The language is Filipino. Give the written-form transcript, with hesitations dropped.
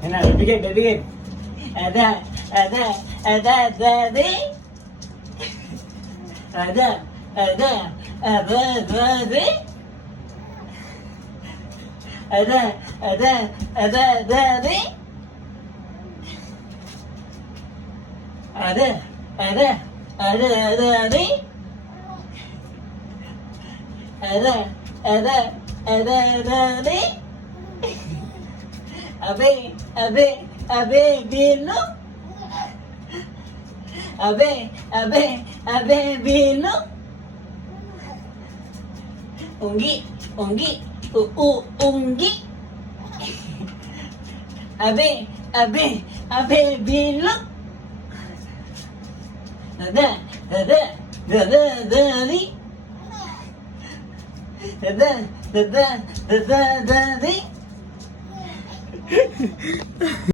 Yan na, bibigay. Ada, daddy. Ada, daddy. Daddy. Ada, daddy. Daddy. Abe, Bino. Abe, Bino. Unggi, unggi. Abe, Bino. Daddy.